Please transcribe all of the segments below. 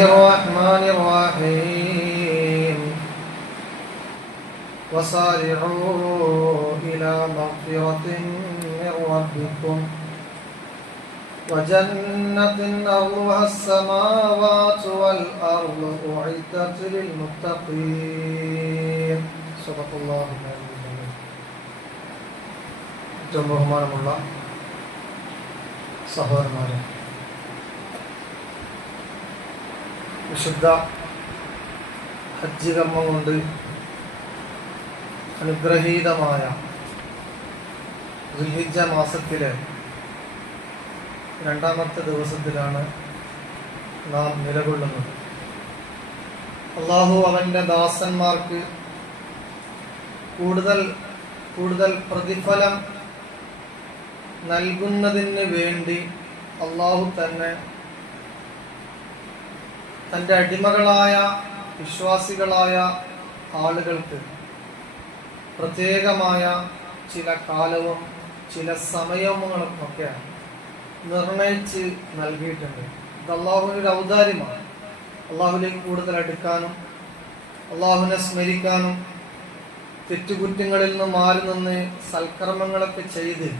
الرحمن الرحيم وسارعوا إلى مغفرة من ربكم وجنة أرضها السماوات والأرض أعدت للمتقين صدق الله العظيم. ബഹുമാനമുള്ള സഹോദരന്മാരെ, വിശുദ്ധ ഹജ്ജ് കർമ്മം കൊണ്ട് അനുഗ്രഹീതമായ ദുൽഹിജ്ജ മാസത്തിലെ രണ്ടാമത്തെ ദിവസത്തിലാണ് നാം നിലകൊള്ളുന്നത്. അള്ളാഹു അവൻ്റെ ദാസന്മാർക്ക് കൂടുതൽ പ്രതിഫലം നൽകുന്നതിന് വേണ്ടി അള്ളാഹു തന്നെ തൻ്റെ അടിമകളായ വിശ്വാസികളായ ആളുകൾക്ക് പ്രത്യേകമായ ചില കാലവും ചില സമയങ്ങളും ഒക്കെ നിർണയിച്ച് നൽകിയിട്ടുണ്ട്. ഇത് അള്ളാഹുവിൻ്റെ ഒരു ഔദാര്യമാണ്. അള്ളാഹുവിലേക്ക് കൂടുതൽ അടുക്കാനും അള്ളാഹുവിനെ സ്മരിക്കാനും തെറ്റുകുറ്റങ്ങളിൽ നിന്ന് മാറി നിന്ന് സൽക്കർമ്മങ്ങളൊക്കെ ചെയ്ത്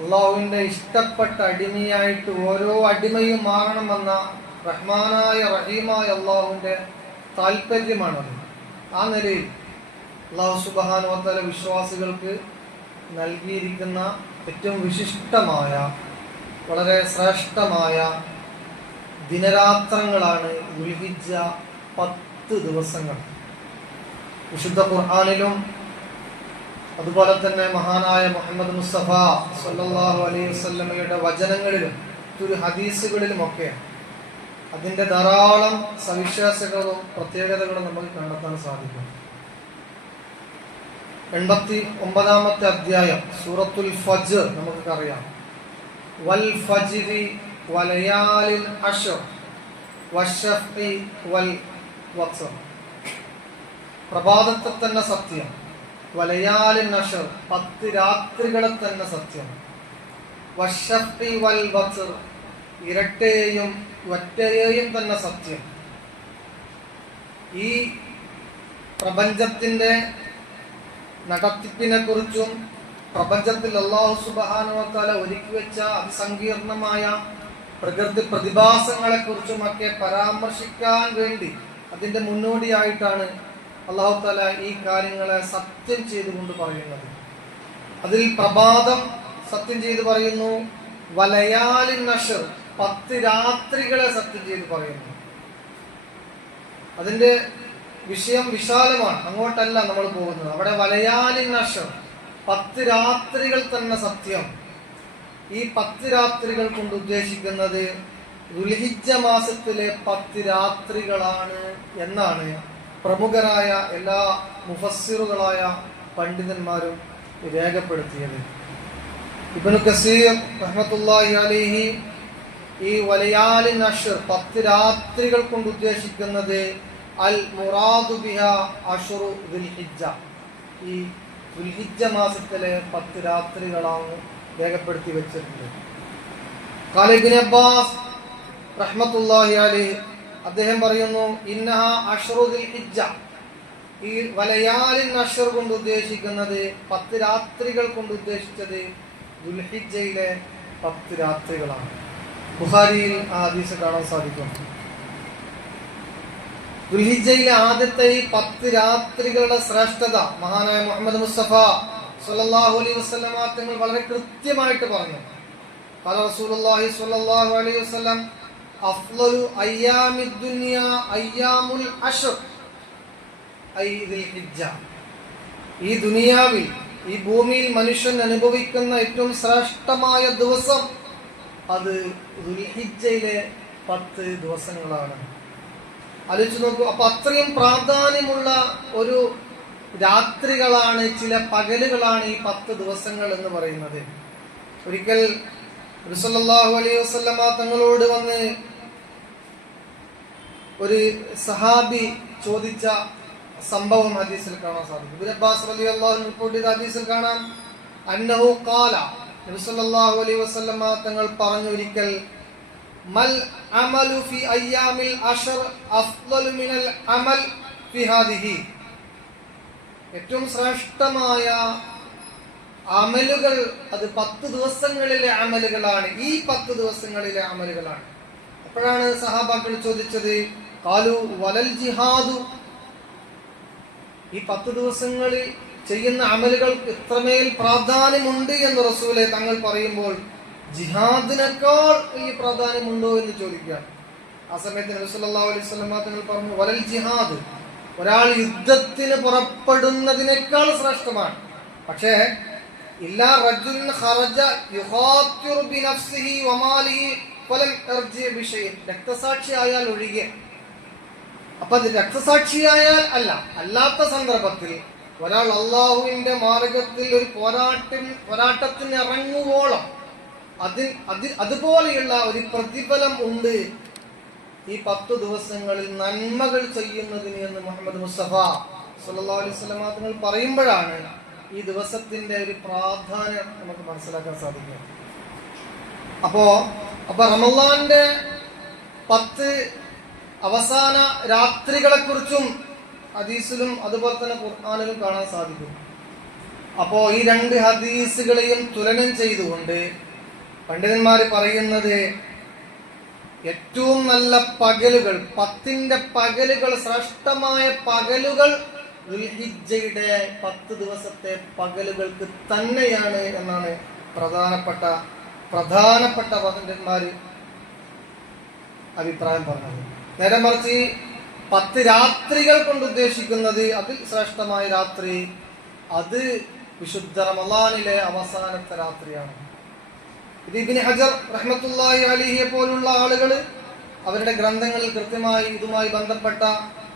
അള്ളാഹുവിൻ്റെ ഇഷ്ടപ്പെട്ട അടിമയായിട്ട് ഓരോ അടിമയും മാറണമെന്ന റഹ്മാനായ റഹീമായ അള്ളാഹുവിൻ്റെ താല്പര്യമാണത്. ആ നിലയിൽ അള്ളാഹു സുബ്ഹാനഹു വ തആല വിശ്വാസികൾക്ക് നൽകിയിരിക്കുന്ന ഏറ്റവും വിശിഷ്ടമായ വളരെ ശ്രേഷ്ഠമായ ദിനരാത്രങ്ങളാണ് ദുൽഹിജ്ജ 10 ദിവസങ്ങൾ. വിശുദ്ധ ഖുർആനിലും അതുപോലെ തന്നെ മഹാനായ മുഹമ്മദ് മുസ്തഫ സല്ലല്ലാഹു അലൈഹി വസല്ലമയുടെ വചനങ്ങളിലും ഹദീസുകളിലുമൊക്കെ അതിൻ്റെ ധാരാളം സവിശേഷതകളും പ്രത്യേകതകളും നമുക്ക് കണ്ടെത്താൻ സാധിക്കും. 89-ാമത്തെ അധ്യായം സൂറത്തുൽ ഫജ്ർ നമുക്കറിയാം. വൽ ഫജ്രി വലയാലിൻ അശ്ർ വശഫ്ഇ വൽ വത്ർ. പ്രഭാതത്തെ തന്നെ സത്യം, വലയാലിൻ അശ്ർ 10 രാത്രികളെ തന്നെ സത്യം, വശഫ്ഇ വൽ വത്ർ ഇരട്ടയെയും ഒറ്റയെയും തന്നെ സത്യം. ഈ പ്രപഞ്ചത്തിന്റെ നടത്തിപ്പിനെ കുറിച്ചും പ്രപഞ്ചത്തിൽ അല്ലാഹു സുബ്ഹാനഹു വ തആല ഒരുക്കി വെച്ച അതിസങ്കീർണമായ പ്രകൃതി പ്രതിഭാസങ്ങളെ കുറിച്ചുമൊക്കെ പരാമർശിക്കാൻ വേണ്ടി അതിന്റെ മുന്നോടിയായിട്ടാണ് അല്ലാഹു തആല ഈ കാര്യങ്ങളെ സത്യം ചെയ്തുകൊണ്ട് പറയുന്നത്. അതിൽ പ്രഭാതം സത്യം ചെയ്ത് പറയുന്നു, വലയാലിൻ അശ്ർ 10 രാത്രികളെ സത്യം ചെയ്ത് പറയുന്നു. അതിന്റെ വിഷയം വിശാലമാണ്, അങ്ങോട്ടല്ല നമ്മൾ പോകുന്നത്. അവിടെ വലയാലിൻ അശ്ർ 10 രാത്രികൾ തന്നെ സത്യം. ഈ 10 രാത്രികൾ കൊണ്ട് ഉദ്ദേശിക്കുന്നത് ദുൽഹിജ്ജ മാസത്തിലെ 10 രാത്രികളാണ് എന്നാണ് പ്രമുഖരായ എല്ലാ മുഫസ്സിറുകളായ പണ്ഡിതന്മാരും രേഖപ്പെടുത്തിയത്. ഇബ്നു കസീർ റഹ്മത്തുള്ളാഹി അലൈഹി ഈ വലയാലിൻ അശ്ർ 10 രാത്രികൾ കൊണ്ട് ഉദ്ദേശിക്കുന്നത് അൽ മുറാദു ബിഹാ അശ്റു ദുൽഹിജ്ജ, ഈ ദുൽഹിജ്ജ മാസത്തിലെ 10 രാത്രികളാണ് രേഖപ്പെടുത്തി വെച്ചിട്ടുണ്ട്. ഖാല ഇബ്നു അബ്ബാസ് റഹ്മത്തുള്ളാഹി അലൈഹി അദ്ദേഹം പറയുന്നു, ഇന്നഹാ അശ്റു ദുൽഹിജ്ജ, ഈ വലയാലിൻ അശ്ർ കൊണ്ട് ഉദ്ദേശിക്കുന്നത് 10 രാത്രികൾ കൊണ്ട് ഉദ്ദേശിച്ചത് ദുൽഹിജ്ജയിലെ 10 രാത്രികളാണ്. ബുഖാരിയിൽ ആ ഹദീസ് കാണാൻ സാധിക്കും. ദുൽഹിജ്ജയിലെ ആദ്യത്തെ ഈ 10 രാത്രികളുടെ ശ്രേഷ്ഠത മഹാനായ മുഹമ്മദ് മുസ്തഫ സല്ലല്ലാഹു അലൈഹി വസല്ലമ തങ്ങൾ വളരെ കൃത്യമായിട്ട് പറഞ്ഞു. ഖാല റസൂലുള്ളാഹി സ്വല്ലല്ലാഹു അലൈഹി വസല്ലം, അഫ്ളലു അയ്യാമിദ് ദുനിയ അയ്യാമുൽ അശ്ർ ഐ ദുൽഹിജ്ജ. ഈ ദുനിയാവിൽ, ഈ ഭൂമിയിൽ മനുഷ്യൻ അനുഭവിക്കുന്ന ഏറ്റവും ശ്രേഷ്ഠമായ ദിവസം അത് ദുൽഹിജ്ജയിലെ 10 ദിവസങ്ങളാണ്. ആലോചിച്ച് നോക്കൂ. അപ്പൊ അത്രയും പ്രാധാന്യമുള്ള ഒരു രാത്രികളാണ്, ചില പകലുകളാണ് ഈ 10 ദിവസങ്ങൾ എന്ന് പറയുന്നത്. ഒരിക്കൽ നബി സല്ലല്ലാഹു അലൈഹി വസല്ലമ തങ്ങളോട് വന്ന് ഒരു സഹാബി ചോദിച്ച സംഭവം ഹദീസിൽ കാണാൻ സാധിക്കും. ഇബ്നു അബ്ബാസ് റളിയല്ലാഹു അൻഹു റിപ്പോർട്ട് ചെയ്ത ഹദീസിൽ കാണാം, അന്നഹു ഖാല, നബി സല്ലല്ലാഹു അലൈഹി വസല്ലമ തങ്ങൾ പറഞ്ഞു ഒരിക്കൽ, മൽ അമലു ഫി അയ്യാമിൽ അശർ അഫ്ളലു മിനൽ അമൽ ഫി ഹാദിഹി. ഏറ്റവും ശ്രേഷ്ഠമായ അമലുകൾ അത് 10 ദിവസങ്ങളിലെ അമലുകളാണ്, ഈ 10 ദിവസങ്ങളിലെ അമലുകളാണ്. അപ്പോഴാണ് സഹാബാക്കൾ ചോദിച്ചത്, ഖാലു വലൽ ജിഹാദു, ഈ 10 ദിവസങ്ങളിൽ ചെയ്യുന്ന അമലുകൾക്ക് ഇത്രമേൽ പ്രാധാന്യമുണ്ട് എന്ന് റസൂലെ തങ്ങൾ പറയുമ്പോൾ ജിഹാദിനേക്കാൾ ഈ പ്രാധാന്യമുണ്ടോ എന്ന് ചോദിക്കുക. ആ സമയത്ത് നബി സല്ലല്ലാഹു അലൈഹി വസല്ലം തങ്ങൾ പറഞ്ഞു, വലൽ ജിഹാദ്, ഒരാൾ യുദ്ധത്തിന് പുറപ്പെടുന്നതിനേക്കാൾ ശ്രേഷ്ഠമാണ്. പക്ഷേ ഇല്ലാ റജുലുൻ ഖറജ യുഖാത്തിറു ബിനഫ്സിഹി വമാലിഹി ഫലം യർജി ബിശൈഇൻ, രക്തസാക്ഷിയായാൽ ഒഴികെ. അപ്പൊ അത് രക്തസാക്ഷിയായാൽ അല്ലാത്ത സന്ദർഭത്തിൽ ഒരാൾ അള്ളാഹുവിന്റെ മാർഗത്തിൽ ഒരു പോരാട്ടത്തിന് ഇറങ്ങുവോളം അതുപോലെയുള്ള ഒരു പ്രതിഫലം ഉണ്ട് ഈ 10 ദിവസങ്ങളിൽ നന്മകൾ ചെയ്യുന്നതിന് എന്ന് മുഹമ്മദ് മുസ്തഫ സല്ലല്ലാഹു അലൈഹി വസല്ലം തങ്ങൾ പറയുമ്പോഴാണ് ഈ ദിവസത്തിന്റെ ഒരു പ്രാധാന്യം നമുക്ക് മനസ്സിലാക്കാൻ സാധിക്കും. അപ്പൊ റമളാന്റെ 10 അവസാന രാത്രികളെ കുറിച്ചും ഹദീസിലും അതുപോലെ തന്നെ ഖുർആനിലും കാണാൻ സാധിക്കും. അപ്പോ ഈ 2 ഹദീസുകളെയും തുലനം ചെയ്തുകൊണ്ട് പണ്ഡിതന്മാർ പറയുന്നത്, ഏറ്റവും നല്ല പകലുകൾ, 10ന്റെ പകലുകൾ, ശ്രേഷ്ഠമായ പകലുകൾ ദുൽഹിജ്ജയുടെ 10 ദിവസത്തെ പകലുകൾക്ക് തന്നെയാണ് എന്നാണ് പ്രധാനപ്പെട്ട പണ്ഡിതന്മാര് അഭിപ്രായം പറഞ്ഞത്. നേരെ മറിച്ച് 10 രാത്രികൾ കൊണ്ട് ഉദ്ദേശിക്കുന്നത്, അതിൽ ശ്രേഷ്ഠമായ രാത്രി അത് വിശുദ്ധ റമളാനിലെ അവസാനത്തെ രാത്രിയാണ്. ഇത് ഇബ്നു ഹജർ റഹ്മത്തുള്ളാഹി അലൈഹിയെ പോലുള്ള ആളുകൾ അവരുടെ ഗ്രന്ഥങ്ങളിൽ കൃത്യമായി ഇതുമായി ബന്ധപ്പെട്ട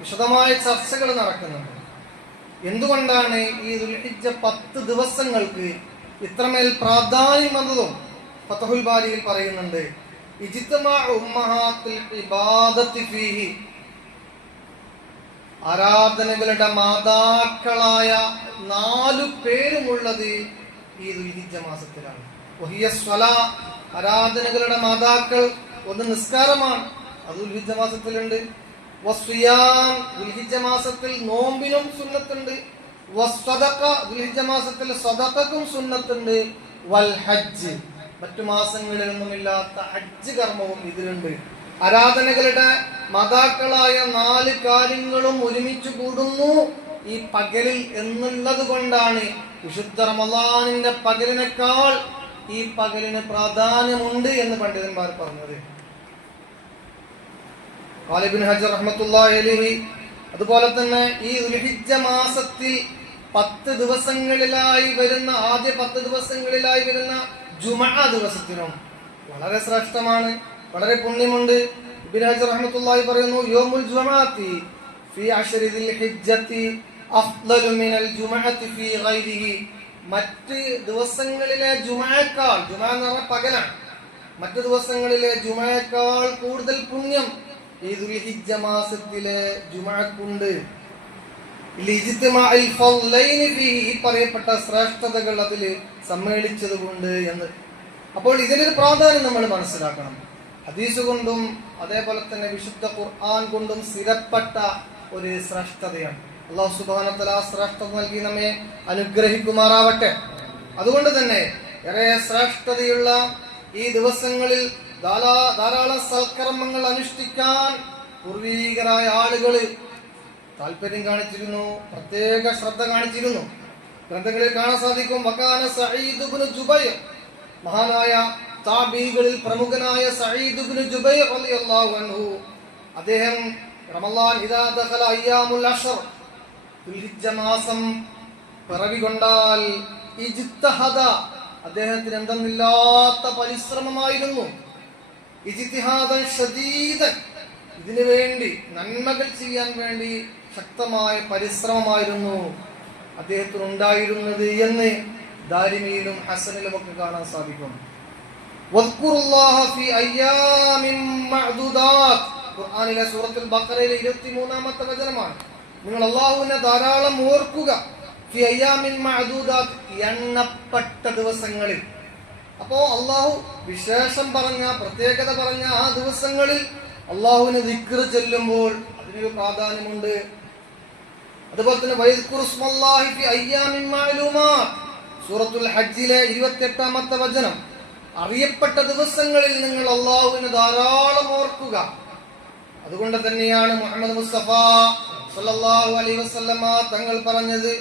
വിശദമായ ചർച്ചകൾ നടക്കുന്നുണ്ട്. എന്തുകൊണ്ടാണ് ഈ ദുൽഹിജ്ജ 10 ദിവസങ്ങൾക്ക് ഇത്രമേൽ പ്രാധാന്യം വന്നതും ഫതഹുൽ ബാരിയിൽ പറയുന്നുണ്ട്. ഇജ്തിമാഉ ഉമ്മഹാത്തിൽ ഇബാദത്തി ഫീഹി, ആരാധനകളുടെ മാതാക്കളായ 4 പേരുമുള്ളത് ഈ ദുൽഹിജ്ജ മാസത്തിലാണ്. വഹിയ സ്വലാ, ആരാധനകളുടെ മാതാക്കൾ ഒന്ന് നിസ്കാരമാണ്, അത് ദുൽഹിജ്ജ മാസത്തിലുണ്ട്. വസ്വിയാം, ദുൽഹിജ്ജ മാസത്തിൽ നോമ്പിനും സുന്നത്തുണ്ട്. വസ്സദഖ, ദുൽഹിജ്ജ മാസത്തിൽ സദഖക്കും സുന്നത്തുണ്ട്. വൽ ഹജ്ജ്, മറ്റു മാസങ്ങളിലൊന്നുമില്ലാത്ത ഹജ്ജ് കർമ്മവും ഇതിലുണ്ട്. ആരാധനകളുടെ മാതാക്കളായ 4 കാര്യങ്ങളും ഒരുമിച്ച് കൂടുന്നു ഈ പകലിൽ എന്നുള്ളത് കൊണ്ടാണ് വിശുദ്ധ റമളാനിന്റെ പകലിനേക്കാൾ ഈ പകലിന് പ്രാധാന്യമുണ്ട് എന്ന് പണ്ഡിതന്മാർ പറഞ്ഞത്. ഇബ്നു ഹജർ റഹ്മത്തുള്ളാഹി അലൈഹി അതുപോലെ തന്നെ ഈ ദുൽഹിജ്ജ മാസത്തിൽ 10 ദിവസങ്ങളിലായി വരുന്ന, ആദ്യ 10 ദിവസങ്ങളിലായി വരുന്ന ജുമഅ ദിവസത്തിനും വളരെ ശ്രേഷ്ഠമാണ്, വളരെ പുണ്യമുണ്ട്. ഇബ്നു ഹജർ റഹ്മത്തുള്ളാഹി പറയുന്നു, യൗമുൽ ജുമഅത്തി ഫീ അശ്രി ദിൽഹിജ്ജത്തി അഫ്ളലു മിനൽ ജുമഅത്തി ഫീ ഗൈരിഹി, മറ്റ് ദിവസങ്ങളിലെ ജുമഅയേക്കാൾ, ജുമഅ എന്ന് പറഞ്ഞാൽ പകലാണ്, മറ്റു ദിവസങ്ങളിലെ ജുമഅയേക്കാൾ കൂടുതൽ പുണ്യം ഈ ദുൽഹിജ്ജ മാസത്തിലെ ജുമഅക്കുണ്ട്. ലിജ്തിമാഇൽ ഫളൈനി ഫീഹി, ഈ പറയപ്പെട്ട ശ്രേഷ്ഠതകൾ അതിൽ സമ്മേളിച്ചതുകൊണ്ട് എന്ന്. അപ്പോൾ ഇതിനൊരു പ്രാധാന്യം നമ്മൾ മനസ്സിലാക്കണം. ഹദീസ് കൊണ്ടും അതേപോലെ തന്നെ വിശുദ്ധ ഖുർആൻ കൊണ്ടും സ്ഥിരപ്പെട്ട ഒരു ശ്രേഷ്ഠതയാണ്. അല്ലാഹു സുബ്ഹാനഹു വ തആല ശ്രേഷ്ഠത നൽകി നമ്മെ അനുഗ്രഹിക്കുമാറാവട്ടെ. അതുകൊണ്ട് തന്നെ ഏറെ ശ്രേഷ്ഠതയുള്ള ഈ ദിവസങ്ങളിൽ ധാരാളം സൽക്കർമ്മങ്ങൾ അനുഷ്ഠിക്കാൻ പൂർവീകരായ ആളുകൾ താല്പര്യം കാണിച്ചിരുന്നു, പ്രത്യേക ശ്രദ്ധ കാണിച്ചിരുന്നു. ഗ്രന്ഥങ്ങളിൽ കാണാൻ സാധിക്കും, വകാന സഈദ് ഇബ്നു ജുബൈർ, മഹാനായ താബീകളിൽ പ്രമുഖനായ സഈദ് ഇബ്നു ജുബൈർ റളിയല്ലാഹു അൻഹു, അദ്ദേഹം റമളാൻ ഇദാ ദഖല അയ്യാമുൽ അശ്ർ, ദുൽഹിജ്ജ മാസം പിറവികൊണ്ടാൽ ഇജ്തഹദ, അദ്ദേഹത്തിന് എന്തെന്നില്ലാത്ത പരിശ്രമമായിരുന്നു. ഇജ്തിഹാദൻ ശദീദൻ, ഇതിനു വേണ്ടി നന്മകൾ ചെയ്യാൻ വേണ്ടി ശക്തമായ പരിശ്രമമായിരുന്നു അദ്ദേഹത്തിന് ഉണ്ടായിരുന്നത് എന്ന് ദാരിമിയിലും ഹസനിലും ഒക്കെ കാണാൻ സാധിക്കും. വദ്കുറുല്ലാഹ ഫീ അയ്യാമിൻ മഅദൂദാത്ത്, ഖുർആനിലെ സൂറത്തുൽ ബഖറയിലെ 23-ാമത്തെ വചനമാണ്. നിങ്ങൾ അല്ലാഹുവിനെ ധാരാളം ഓർക്കുക. ഫീ അയ്യാമിൻ മഅദൂദാത്ത്, എണ്ണപ്പെട്ട ദിവസങ്ങളിൽ. അപ്പോ അള്ളാഹു വിശേഷം പറഞ്ഞ, പ്രത്യേകത പറഞ്ഞ ആ ദിവസങ്ങളിൽ അള്ളാഹുവിന് ദിക്ർ ചൊല്ലുമ്പോൾ അതിനൊരു പ്രാധാന്യമുണ്ട്. അതുപോലെ തന്നെ വയദ്കുറുസ്മല്ലാഹി ഫി അയ്യാമിൻ മഅലൂമാത്ത്, സൂറത്തുൽ ഹജ്ജിലെ 28-ാമത്തെ വചനം, അറിയപ്പെട്ട ദിവസങ്ങളിൽ നിങ്ങൾ അള്ളാഹുവിനെ ധാരാളം ഓർക്കുക. അതുകൊണ്ട് തന്നെയാണ് മുഹമ്മദ് മുസ്തഫ സല്ലല്ലാഹു അലൈഹി വസല്ലമ തങ്ങൾ പറഞ്ഞത്,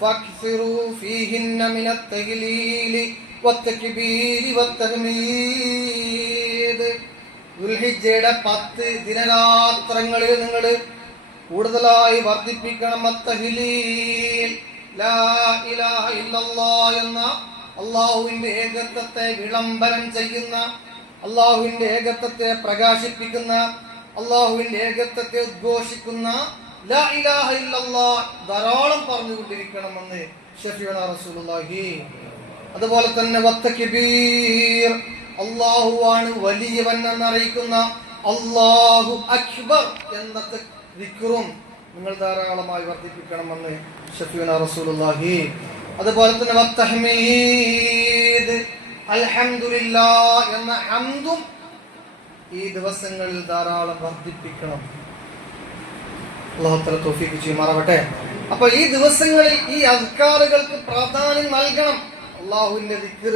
ഫക്സിറു ഫീഹിന്ന മിനത് തഹ്ലീലി വത്തക്ബീരി വത്തഹ്മീദ്. ദുൽഹിജ്ജയുടെ 10 ദിനരാത്രങ്ങളിൽ നിങ്ങൾ കൂടുതലായി വർദ്ധിപ്പിക്കണം അത്തഹ്ലീൽ, ലാ ഇലാഹ ഇല്ലല്ലാഹ് എന്ന അള്ളാഹുവിന്റെ ഏകത്വത്തെ വിളംബരം ചെയ്യുന്ന, അള്ളാഹുവിന്റെ ഏകത്വത്തെ പ്രകാശിപ്പിക്കുന്ന, അള്ളാഹുവിന്റെ ഏകത്വത്തെ ഉദ്ഘോഷിക്കുന്ന ലാ ഇലാഹ ഇല്ലല്ലാഹ് ധാരാളം പറഞ്ഞുകൊണ്ടിരിക്കണമെന്ന് ശഫീഉന റസൂലുള്ളാഹി. അതുപോലെ തന്നെ വത്തക്ബീർ, അള്ളാഹുവാണ് വലിയവൻ എന്നറിയിക്കുന്ന അല്ലാഹു അക്ബർ എന്ന ദിക്റും നിങ്ങൾ ധാരാളമായി വർദ്ധിപ്പിക്കണമെന്ന് ശഫീഉന റസൂലുള്ളാഹി. അതുപോലെ തന്നെ വത്തഹ്മീദ്, അൽഹംദുലില്ലാഹ് എന്ന ഹംദും ഈ ദിവസങ്ങളിൽ ധാരാളം വർദ്ധിപ്പിക്കണം. അല്ലാഹു തആല തൗഫീഖ് ചെയ്യുമാറാവട്ടെ. അപ്പോൾ ഈ ദിവസങ്ങളിൽ ഈ അദ്കാറുകൾക്ക് പ്രാധാന്യം നൽകണം. അള്ളാഹുവിന്റെ ദിക്ർ,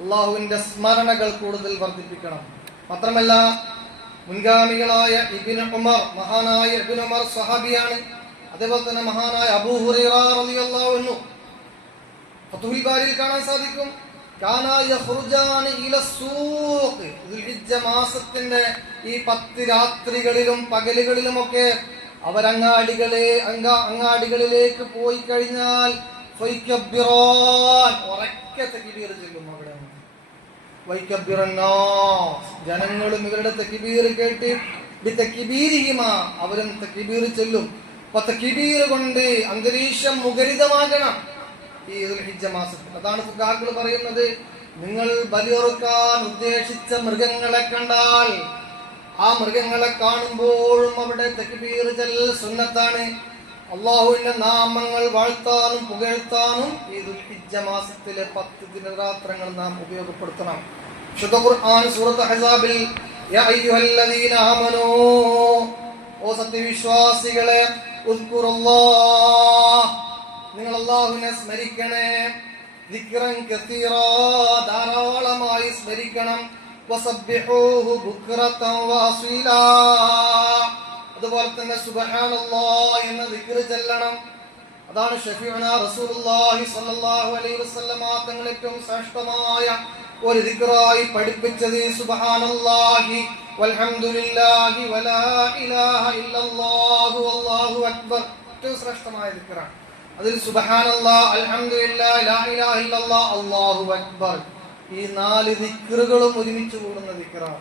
അള്ളാഹുവിന്റെ സ്മരണകൾ കൂടുതൽ വർദ്ധിപ്പിക്കണം. മാത്രമല്ല മുൻഗാമികളായ ഇബ്നു ഉമർ, മഹാനായ ഇബ്നു ഉമർ സ്വഹാബിയാണ്. അതേപോലെ തന്നെ മഹാനായ അബൂ ഹുറൈറ റളിയല്ലാഹു അൻഹു ഫത്ഹുൽ ബാരിയിൽ കാണാൻ സാധിക്കും, കാന യഖ്റുജാന ഇല സൂഖ്, ദുൽഹിജ്ജ മാസത്തിന്റെ ഈ 10 രാത്രികളിലും പകലുകളിലുമൊക്കെ അങ്ങാടികളിലേക്ക് പോയി കഴിഞ്ഞാൽ ഫൈകബ്ബിറാൻ, ഉറക്കെ തക്ബീർ ചൊല്ലും. അവിടെ ജനങ്ങളും ഇവരുടെ തക്ബീർ കേട്ട് അവരും തക്ബീർ ചൊല്ലും. തക്ബീർ കൊണ്ട് അന്തരീക്ഷം മുഖരിതമാകണം ഈ ദുൽഹിജ്ജ മാസത്തിൽ. അതാണ് ഫുഖാഹകൾ പറയുന്നത്, നിങ്ങൾ ബലിയറുക്കാൻ ഉദ്ദേശിച്ച മൃഗങ്ങളെ കണ്ടാൽ ആ മൃഗങ്ങളെ കാണുമ്പോഴും അവിടെ തക്ബീർ ചൊല്ലൽ സുന്നത്താണ്. അള്ളാഹുവിന്റെ നാമങ്ങൾ വാഴ്ത്താനും പുകഴ്ത്താനും ഈ ദുൽഹിജ്ജ മാസത്തിലെ 10 ദിനരാത്രങ്ങൾ നാം ഉപയോഗപ്പെടുത്തണം. വിശുദ്ധ ഖുർആൻ സൂറത്ത് അഹ്സാബിൽ യാ അയ്യുഹല്ലദീന ആമനൂ, ഓ സത്യവിശ്വാസികളെ, ഉസ്കുറുല്ലാഹ്, നിങ്ങൾ അല്ലാഹുവിനെ സ്മരിക്കണേ, ദിക്റൻ കസീറാ, ധാരാളമായി സ്മരിക്കണം, വസബ്ബിഹൂഹു ബുക്റതൻ വഅസീലാ, അതുപോലെ തന്നെ സുബ്ഹാനല്ലാഹ് എന്ന ദിക്ർ ചൊല്ലണം. അതാണ് ശഫീഉന റസൂലുള്ളാഹി സ്വല്ലല്ലാഹു അലൈഹി വസല്ലമ തങ്ങൾ ഏറ്റവും ശ്രേഷ്ഠമായ ഒരു ദിക്റായി പഠിപ്പിച്ചത് സുബ്ഹാനല്ലാഹി വൽഹംദുലില്ലാഹി വലാ ഇലാഹ ഇല്ലല്ലാഹു വല്ലാഹു അക്ബർ. ഏറ്റവും ശ്രേഷ്ഠമായ ദിക്റാണ്. അതിൽ സുബ്ഹാനല്ലാഹ്, അൽഹംദുലില്ലാഹ്, ലാ ഇലാഹ ഇല്ലല്ലാഹ്, അല്ലാഹു അക്ബർ, ഈ 4 ദിക്റുകളും ഒരുമിച്ച് കൂടുന്ന ദിക്റാണ്.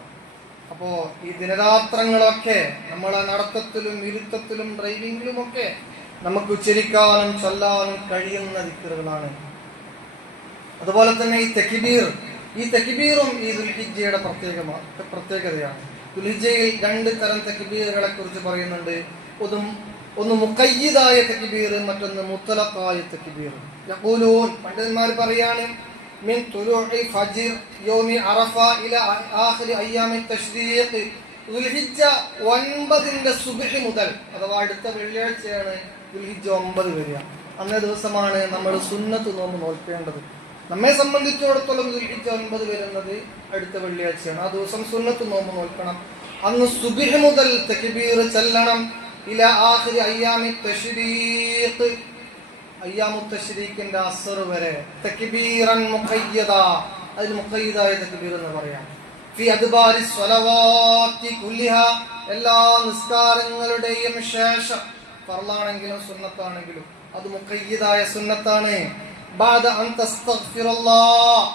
അപ്പോ ഈ ദിനരാത്രങ്ങളൊക്കെ നമ്മളെ നടത്തത്തിലും ഇരുത്തത്തിലും ഡ്രൈവിംഗിലും ഒക്കെ നമുക്ക് ഉച്ചരിക്കാനും ചൊല്ലാനും കഴിയുന്ന ദിക്റുകളാണ്. അതുപോലെ തന്നെ ഈ തക്ബീറും ഈ ദുൽഹിജ്ജയുടെ പ്രത്യേകതയാണ്. ദുൽഹിജ്ജയിൽ 2 തരം തക്ബീറുകളെ കുറിച്ച് പറയുന്നുണ്ട്. ഒന്ന് മുഖയ്യിദായ തക്ബീർ, മറ്റൊന്ന് മുത്തലഖായ തക്ബീർ. യഖൂലൂൻ, പണ്ഡിതന്മാർ പറയാണ്, മിൻ തുലൂഇ ഫജ്ർ യൗമി അറഫ ഇല ആഖിരി അയ്യാമി തശ്രീഖ്, ദുൽഹിജ്ജ 9ന്റെ സുബ്ഹി മുതൽ, അഥവാ അടുത്ത വെള്ളിയാഴ്ചയാണ് ദുൽഹിജ്ജ 9 വരിക. അന്നേ ദിവസമാണ് നമ്മൾ സുന്നത്ത് നോമ്പ് നോൽക്കേണ്ടത്. നമ്മെ സംബന്ധിച്ചിടത്തോളം ദുൽഹിജ്ജ 9 വരുന്നത് അടുത്ത വെള്ളിയാഴ്ചയാണ്. ആ ദിവസം സുന്നത്ത് നോമ്പ് നോൽക്കണം. അന്ന് സുബ്ഹി മുതൽ തക്ബീർ ചൊല്ലണം. ഇല ആഖിരി അയ്യാമി തശ്രീഖ്, അയ്യാമു തശ്രീഖിന്റെ അസ്ർ വരെ തക്ബീറൻ മുഖയ്യദ, അതിൽ മുഖയ്യദായ തക്ബീർ എന്ന് പറയാം. ഫി അദ്ബാരി സ്വലവാത്തി കുല്ലിഹ, എല്ലാ നിസ്കാരങ്ങളുടെയും ശേഷം, ഫർളാണെങ്കിലും സുന്നത്താണെങ്കിലും അത് മുഖയ്യദായ സുന്നത്താണ്. ബഅദ അൻ തസ്തഗ്ഫിറുല്ലാഹ്,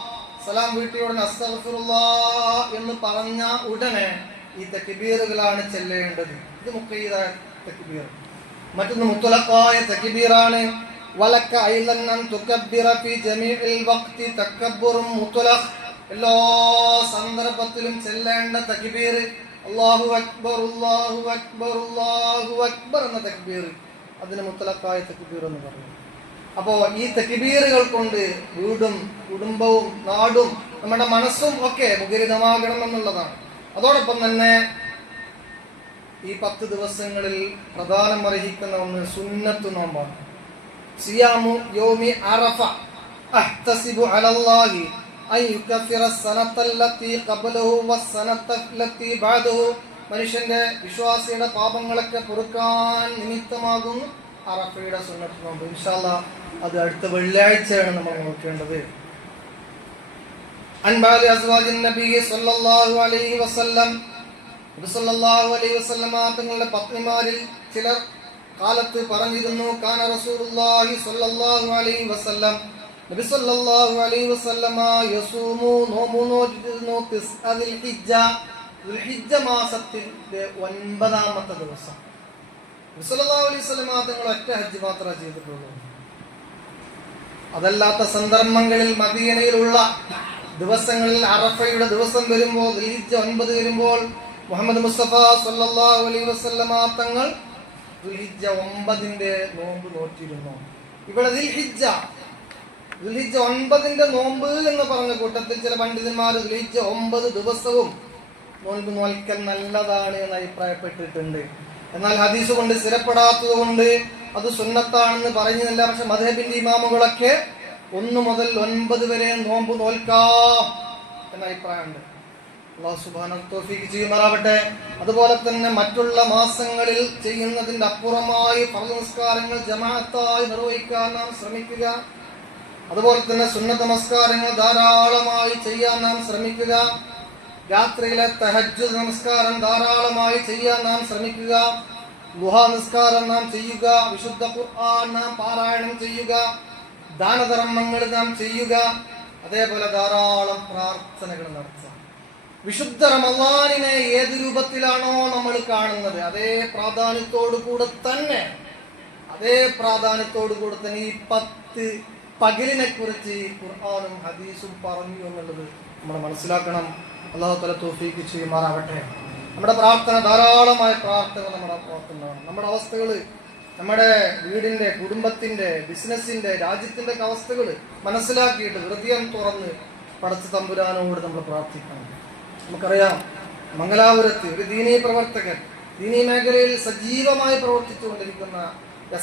സലാം വീട്ടിയ ഉടനെ അസ്തഗ്ഫിറുല്ലാഹ് എന്ന് പറഞ്ഞ ഉടനെ ഈ തക്ബീറുകളാണ് ചെല്ലേണ്ടത്. ഇത് മുഖയ്യദായ തക്ബീർ. മറ്റൊന്ന് മുത്തലഖായ തക്ബീറാണ്. വലക ഐലൻ അൻ തുകബ്ബിറ ഫി ജമീഇൽ വഖ്തി തകബ്ബുറും മുത്തലഖ്, എല്ലാ സന്ദർഭത്തിലും ചെല്ലേണ്ട തക്ബീർ അല്ലാഹു അക്ബർ അല്ലാഹു അക്ബർ അല്ലാഹു അക്ബർ എന്ന തക്ബീർ, അതിന് മുത്തലഖായ തക്ബീർ എന്ന് പറയും. അപ്പോ ഈ തക്ബീറുകൾ കൊണ്ട് വീടും കുടുംബവും നാടും നമ്മുടെ മനസ്സും ഒക്കെ മുഖരിതമാകണം എന്നുള്ളതാണ്. അതോടൊപ്പം തന്നെ ഈ 10 ദിവസങ്ങളിൽ പ്രധാനം അർഹിക്കുന്ന ഒന്ന് സുന്നത്ത് നോമ്പാണ്. സിയാമു യൗമി അറഫ അഹ്തസിബു അലല്ലാഹി അൻ യുകഫിറ സനത്തല്ലത്തി ഖബ്ലഹു വസ്സനത്തല്ലത്തി ബഅദഹു. മനുഷ്യന്റെ വിശ്വാസിയുടെ പാപങ്ങളൊക്കെ പൊറുക്കാൻ നിമിത്തമാകുന്നു അറഫയുടെ സുന്നത്ത് നോമ്പ്. ഇൻഷാ അല്ലാഹ് അത് അടുത്ത വെള്ളിയാഴ്ചയാണ് നമ്മൾ നോക്കേണ്ടത്. അൻബാലി അസ്വാജിൻ നബി സല്ലല്ലാഹു അലൈഹി വസല്ലം, നബി സല്ലല്ലാഹു അലൈഹി വസല്ലമ തങ്ങളുടെ പത്നിമാരിൽ ചിലർ കാലത്ത് പറഞ്ഞിരുന്നു, കാന റസൂലുള്ളാഹി സല്ലല്ലാഹു അലൈഹി വസല്ലം, നബി സല്ലല്ലാഹു അലൈഹി വസല്ലമ യസൂമു നോമ്പുനോറ്റിരുന്നു ദുൽഹിജ്ജ മാസത്തിന്റെ 9ാമത്തെ ദിവസം. നബി സല്ലല്ലാഹു അലൈഹി വസല്ലമ തങ്ങൾ ഒറ്റ ഹജ്ജ് മാത്രമേ ചെയ്തിട്ടുള്ളൂ. അതല്ലാത്ത സന്ദർഭങ്ങളിൽ മദീനയിലുള്ള ദിവസങ്ങളിൽ അറഫയുടെ ദിവസം വരുമ്പോൾ, ദുൽഹിജ്ജ 9 വരുമ്പോൾ മുഹമ്മദ് മുസ്തഫ സല്ലല്ലാഹു അലൈഹി വസല്ലമ തങ്ങൾ ദുൽഹിജ്ജ 9ന്റെ നോമ്പ് നോറ്റിരുന്നു. ഇവിടെ ദുൽഹിജ്ജ 9ന്റെ നോമ്പ് എന്ന് പറഞ്ഞ കൂട്ടത്തിൽ ചില പണ്ഡിതന്മാർ ദുൽഹിജ്ജ 9 ദിവസവും നോമ്പ് നോൽക്കൽ നല്ലതാണ് എന്ന് അഭിപ്രായപ്പെട്ടിട്ടുണ്ട്. എന്നാൽ ഹദീസ് കൊണ്ട് സ്ഥിരപ്പെടാത്തത് കൊണ്ട് അത് സുന്നത്താണെന്ന് പറയുന്നില്ല. പക്ഷെ മദ്ഹബിന്റെ ഇമാമുകളൊക്കെ 1 മുതൽ 9 വരെ നോമ്പ് നോൽക്കാം എന്ന അഭിപ്രായമുണ്ട്. അല്ലാഹു സുബ്ഹാനഹു തൗഫീഖ് ചെയ്യുമാറാവട്ടെ. അതുപോലെ തന്നെ മറ്റുള്ള മാസങ്ങളിൽ ചെയ്യുന്നതിന്റെ അപ്പുറമായി ഫർദ് നമസ്കാരങ്ങൾ ജമാഅത്തായി നിർവഹിക്കാൻ നാം ശ്രമിക്കുക. അതുപോലെ തന്നെ സുന്നത്ത് നമസ്കാരങ്ങൾ ധാരാളമായി ചെയ്യാൻ നാം ശ്രമിക്കുക. രാത്രിയിലെ തഹജ്ജുദ് നമസ്കാരം ധാരാളമായി ചെയ്യാൻ നാം ശ്രമിക്കുക. ദുഹാ നിസ്കാരം നാം ചെയ്യുക. വിശുദ്ധ ഖുർആൻ നാം പാരായണം ചെയ്യുക. ദാനധർമ്മങ്ങൾ നാം ചെയ്യുക. അതേപോലെ ധാരാളം പ്രാർത്ഥനകൾ നടത്തുക. വിശുദ്ധ റമളാനിനെ ഏത് രൂപത്തിലാണോ നമ്മൾ കാണുന്നത് അതേ പ്രാധാന്യത്തോടു കൂടെ തന്നെ ഈ 10 പകലിനെ കുറിച്ച് ഖുർആനും ഹദീസും പറഞ്ഞു എന്നുള്ളത് നമ്മൾ മനസ്സിലാക്കണം. അല്ലാഹു തആല തൗഫീഖ് ചെയ്യുമാറാവട്ടെ. നമ്മുടെ പ്രാർത്ഥന ധാരാളമായ പ്രാർത്ഥന നമ്മുടെ അവസ്ഥകൾ, നമ്മുടെ വീടിന്റെ, കുടുംബത്തിന്റെ, ബിസിനസിന്റെ, രാജ്യത്തിന്റെ അവസ്ഥകൾ മനസ്സിലാക്കിയിട്ട് ഹൃദയം തുറന്ന് പടച്ച തമ്പുരാനോട് നമ്മൾ പ്രാർത്ഥിക്കണം. നമുക്കറിയാം, മംഗലാപുരത്ത് ഒരു ദീനീ പ്രവർത്തകൻ, ദീനീ മേഖലയിൽ സജീവമായി പ്രവർത്തിച്ചുകൊണ്ടിരിക്കുന്ന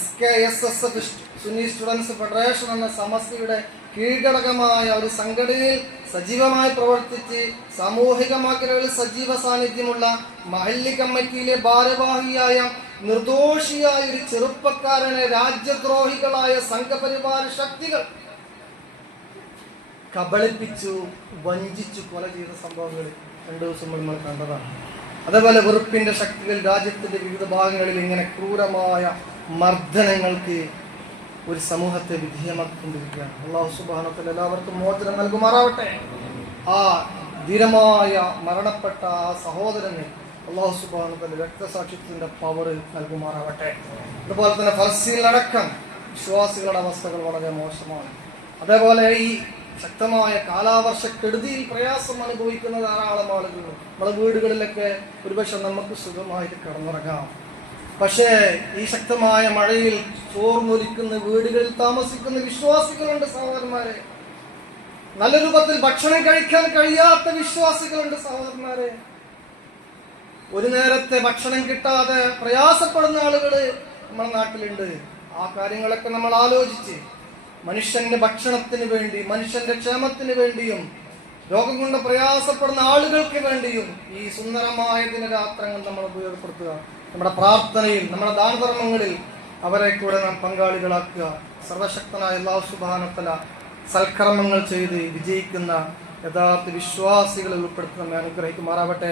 SKSSF സുന്നി സ്റ്റുഡൻസ് ഫെഡറേഷൻ എന്ന സമസ്തയുടെ കീഴ്ഘടകമായ ഒരു സംഘടനയിൽ സജീവമായി പ്രവർത്തിച്ച് സാമൂഹിക മേഖലകളിൽ സജീവ സാന്നിധ്യമുള്ള മഹല്ലി കമ്മിറ്റിയിലെ ഭാരവാഹിയായ നിർദോഷിയായ ഒരു ചെറുപ്പക്കാരനെ രാജ്യദ്രോഹികളായ സംഘപരിവാര ശക്തികൾ കബളിപ്പിച്ചു, വഞ്ചിച്ചു കൊല ചെയ്ത സംഭവങ്ങൾ 2 ദിവസം നമ്മൾ കണ്ടതാണ്. അതേപോലെ വെറുപ്പിന്റെ ശക്തികൾ രാജ്യത്തിന്റെ വിവിധ ഭാഗങ്ങളിൽ ഇങ്ങനെ ക്രൂരമായ മർദ്ദനങ്ങൾക്ക് ഒരു സമൂഹത്തെ വിധേയമാക്കിക്കൊണ്ടിരിക്കുകയാണ്. അല്ലാഹു സുബ്ഹാനഹു വ തആല എല്ലാവർക്കും മോചനം നൽകുമാറാവട്ടെ. ആ ധീരമായ മരണപ്പെട്ട ആ സഹോദരന് അല്ലാഹു സുബ്ഹാനഹു വ തആല രക്തസാക്ഷിത്വത്തിന്റെ പവർ നൽകുമാറാവട്ടെ. അതുപോലെ തന്നെ ഫലസ്തീനിലടക്കം വിശ്വാസികളുടെ അവസ്ഥകൾ വളരെ മോശമാണ്. അതേപോലെ ഈ ശക്തമായ കാലാവർഷക്കെടുതിയിൽ പ്രയാസം അനുഭവിക്കുന്ന ധാരാളം ആളുകൾ നമ്മുടെ വീടുകളിലൊക്കെ ഒരുപക്ഷെ നമുക്ക് സുഖമായിട്ട് കടന്നുറങ്ങാം. പക്ഷേ ഈ ശക്തമായ മഴയിൽ ചോർന്നൊലിക്കുന്ന വീടുകളിൽ താമസിക്കുന്ന വിശ്വാസികളുണ്ട് സഹോദരന്മാരെ. നല്ല രൂപത്തിൽ ഭക്ഷണം കഴിക്കാൻ കഴിയാത്ത വിശ്വാസികളുണ്ട് സഹോദരന്മാരെ. ഒരു നേരത്തെ ഭക്ഷണം കിട്ടാതെ പ്രയാസപ്പെടുന്ന ആളുകൾ നമ്മുടെ നാട്ടിലുണ്ട്. ആ കാര്യങ്ങളൊക്കെ നമ്മൾ ആലോചിച്ച് മനുഷ്യന്റെ ഭക്ഷണത്തിന് വേണ്ടി, മനുഷ്യന്റെ ക്ഷേമത്തിന് വേണ്ടിയും, രോഗം കൊണ്ട് പ്രയാസപ്പെടുന്ന ആളുകൾക്ക് വേണ്ടിയും ഈ സുന്ദരമായ ദിനരാത്രങ്ങൾ നമ്മൾ ഉപയോഗപ്പെടുത്തുക. നമ്മുടെ പ്രാർത്ഥനയിൽ, നമ്മുടെ ദാനധർമ്മങ്ങളിൽ അവരെ കൂടെ നാം പങ്കാളികളാക്കുക. സർവശക്തനായ അല്ലാഹു സുബ്ഹാനഹു വ തആല സൽക്കർമ്മങ്ങൾ ചെയ്ത് വിജയിക്കുന്ന യഥാർത്ഥ വിശ്വാസികളിൽ ഉൾപ്പെടുത്തി നമ്മെ അനുഗ്രഹിക്കുമാറാവട്ടെ.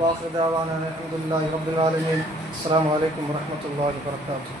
വാഖിദ് ദഅവാനാ അൽഹംദുലില്ലാഹി റബ്ബിൽ ആലമീൻ. അസ്സലാമു അലൈക്കും വറഹ്മത്തുള്ളാഹി വബറകാതുഹു.